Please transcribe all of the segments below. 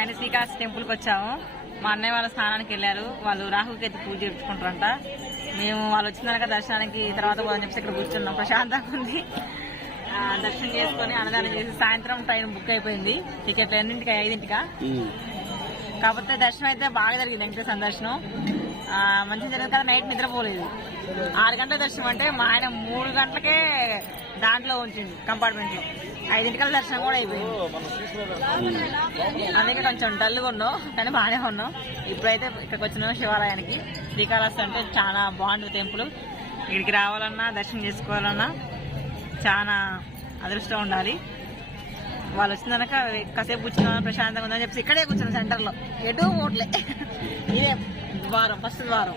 ఆయన శ్రీకాళహస్తి టెంపుల్కి వచ్చాము. మా అన్నయ్య వాళ్ళ స్నానానికి వెళ్ళారు. వాళ్ళు రాహుకేతు పూజ చేయించుకుంటారంట మేము వాళ్ళు వచ్చినాక దర్శనానికి తర్వాత పోదని చెప్పేసి ఇక్కడ కూర్చున్నాం. ప్రశాంతంగా ఉంది. దర్శనం చేసుకొని అన్నదానం చేసి సాయంత్రం ట్రైన్ బుక్ అయిపోయింది. టికెట్లు ఎన్నింటికి? ఐదింటికా? కాకపోతే దర్శనం అయితే బాగా జరిగింది. వెంకటేశ్వర దర్శనం ఆ, మంచిగా జరిగింది కదా నైట్ నిద్రపోలేదు. ఆరు గంటల దర్శనం అంటే మా ఆయన మూడు గంటలకే దాంట్లో ఉంచింది కంపార్ట్మెంట్లో. ఐదింటికల్ దర్శనం కూడా అయిపోయింది. అందుకే కొంచెం డల్గా ఉన్నాం కానీ బాగానే ఉన్నాం ఇప్పుడైతే ఇక్కడికి వచ్చిన శివాలయానికి శ్రీకాళహస్తి అంటే చాలా బాగుంటుంది టెంపుల్. ఇక్కడికి రావాలన్నా దర్శనం చేసుకోవాలన్నా చాలా అదృష్టం ఉండాలి. వాళ్ళు వచ్చిందనక కాసేపు కూర్చున్నాం ప్రశాంతంగా ఉందని చెప్పి ఇక్కడే కూర్చున్నాం సెంటర్లో. ఎటు పోట్లే ఇదే ద్వారం ఫస్ట్ ద్వారం.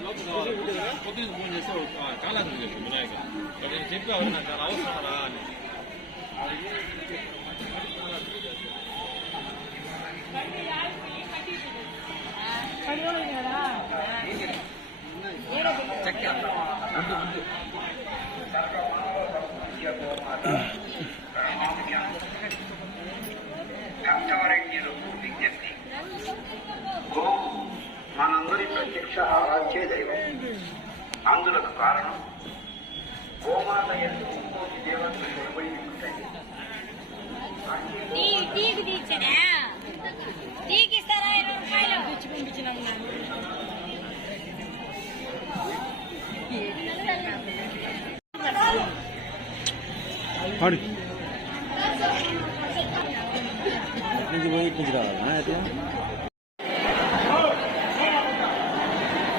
పొద్దున్న ఫోన్ చేస్తే చెప్పి వినాయక నేను చెప్పి నాకు చాలా అవసరం రా అని భక్తవరణ్యులకు ప్రత్యక్ష ఆరాధ్య దైవం అందులకు కారణం గోమాత ఎందు ఇంకోటి దేవతలు నిలబడి ఉంటాయి. ఆడి నుంచి పోయి ఇటు నుంచి రావాలన్నా ఎట్లా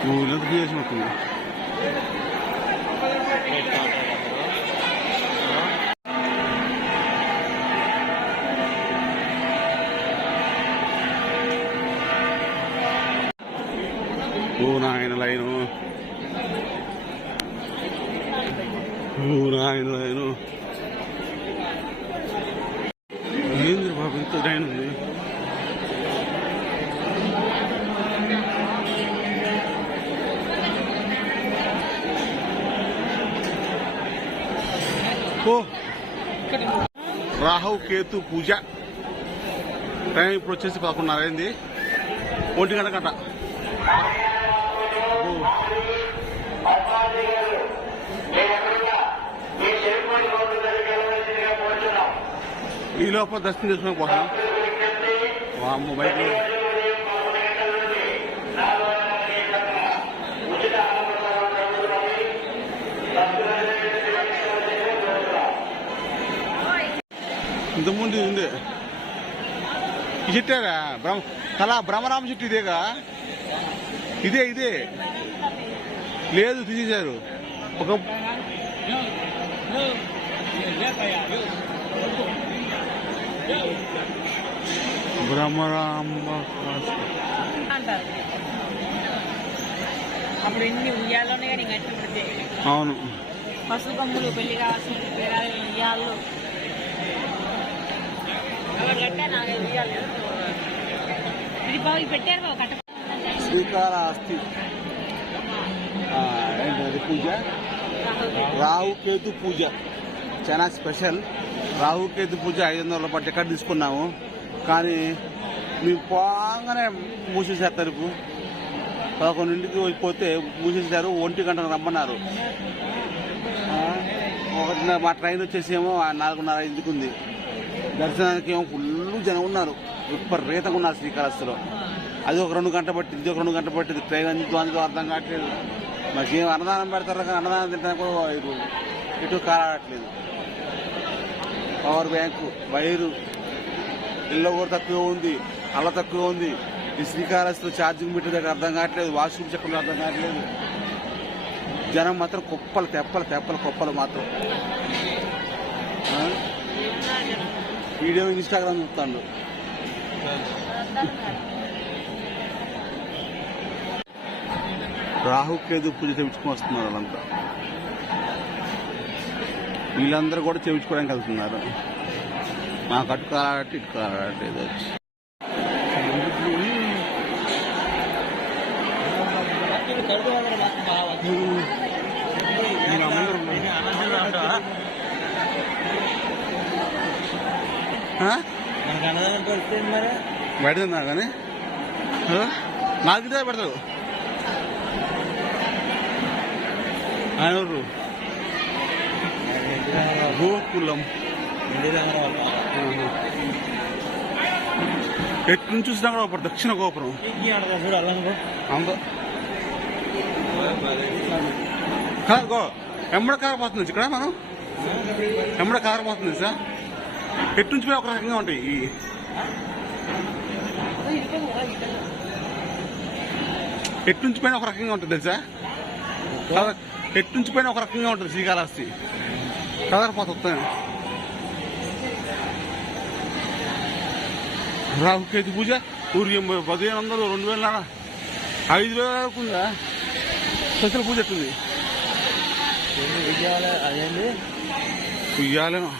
నువ్వు ఎంత చేసినట్టు ఓ నాయన లైను. ఓ నాయన లైను. ఏంది బాబు ఇంత లైన్ ఉంది? ఓ రాహు కేతు పూజ టైం ఇప్పుడు వచ్చేసి పదకొండున్నర అయింది ఒంటి గంట గంట ఈ లోపల దర్శనం చేసుకునే పోతాం వామ్మ బయట ఇంతకుముందు ఉంది ఈ చెట్టేగా బ్రహ్మ కళా బ్రహ్మరామ చెట్టు ఇదేగా? ఇదే ఇదే. లేదు తీసేశారు. ఒక బ్రహ్మరాంబ అప్పుడు ఉయ్యాలోనే కానీ అవును. పెళ్ళి కావాల్సిన ఉయ్యాలు అక్కడ కట్టా నాలుగైదు ఉయ్యాలు ఇది బాబు ఇవి పెట్టారు బాబు కట్ట శ్రీకాళహస్తి ఆ, ఏంటది పూజ? రాహు కేతు పూజ. చాలా స్పెషల్. రాహు కేతు పూజ ఐదు వందల రూపాయలు టికెట్ తీసుకున్నాము. కానీ మేము పోగానే మూసేశారు తలుపు పదకొండింటికి పోతే మూసేశారు ఒంటి గంటకు రమ్మన్నారు. ఒకటి ఒకటిన్నర మా ట్రైన్ వచ్చేసి ఏమో ఆ నాలుగున్నర ఇంటికి ఉంది దర్శనానికి ఏమో ఫుల్ జనం ఉన్నారు. విపరీతంగా ఉన్నారు శ్రీకాళహస్తిలో. అది ఒక రెండు గంట పట్టింది ఇది ఒక రెండు గంట పట్టింది. ట్రైన్ అందుకు అందులో అర్థం కావట్లేదు. మాకేం అన్నదానం పెడతారు కానీ అన్నదానం తింటానికి కూడా ఇటు ఇటు కారాడట్లేదు పవర్ బ్యాంకు వైరు ఇల్లు కూడా తక్కువ ఉంది అల్ల తక్కువ ఉంది. ఈ శ్రీకాళహస్తిలో ఛార్జింగ్ మీటర్ దగ్గర అర్థం కావట్లేదు వాష్రూమ్ చెక్కలు అర్థం కావట్లేదు. జనం మాత్రం కుప్పలు తెప్పలు తెప్పలు కుప్పలు మాత్రం. వీడియో ఇన్స్టాగ్రామ్ చూస్తాడు రాహుకేదు పూజ చేయించుకొని వస్తున్నారు వాళ్ళంతా. వీళ్ళందరూ కూడా చేయించుకోవడానికి వెళ్తున్నారు. మాకు అటు కాలటి ఇటు కాలటి ఏదో వచ్చి ఆ? బయట తిన్నా కానీ? ఇదే పెడతారు ఆయన గోకులం. ఎటు నుంచి చూసినా కూడా ఒకటి దక్షిణ గోపురం. అంద కాదు గో. ఎమ్మడ కారపోతుంది ఇక్కడ మనం? ఎమ్మడ కారపోతుంది సార్? ఎటు నుంచి ఒక రకంగా ఉంటాయి. ఈ ఎటు నుంచి పైన ఒక రకంగా ఉంటుంది తెలుసా? కాదా? ఎటు నుంచి పైన ఒక రకంగా ఉంటుంది శ్రీకాళహస్తి. కదరిపోతుంది రాహుకేతు పూజ ఊరి పదిహేను వందలు రెండు వేల ఐదు వేల వరకు ఉందా స్పెషల్ పూజ ఎట్టుంది? ఉయ్యాలేమో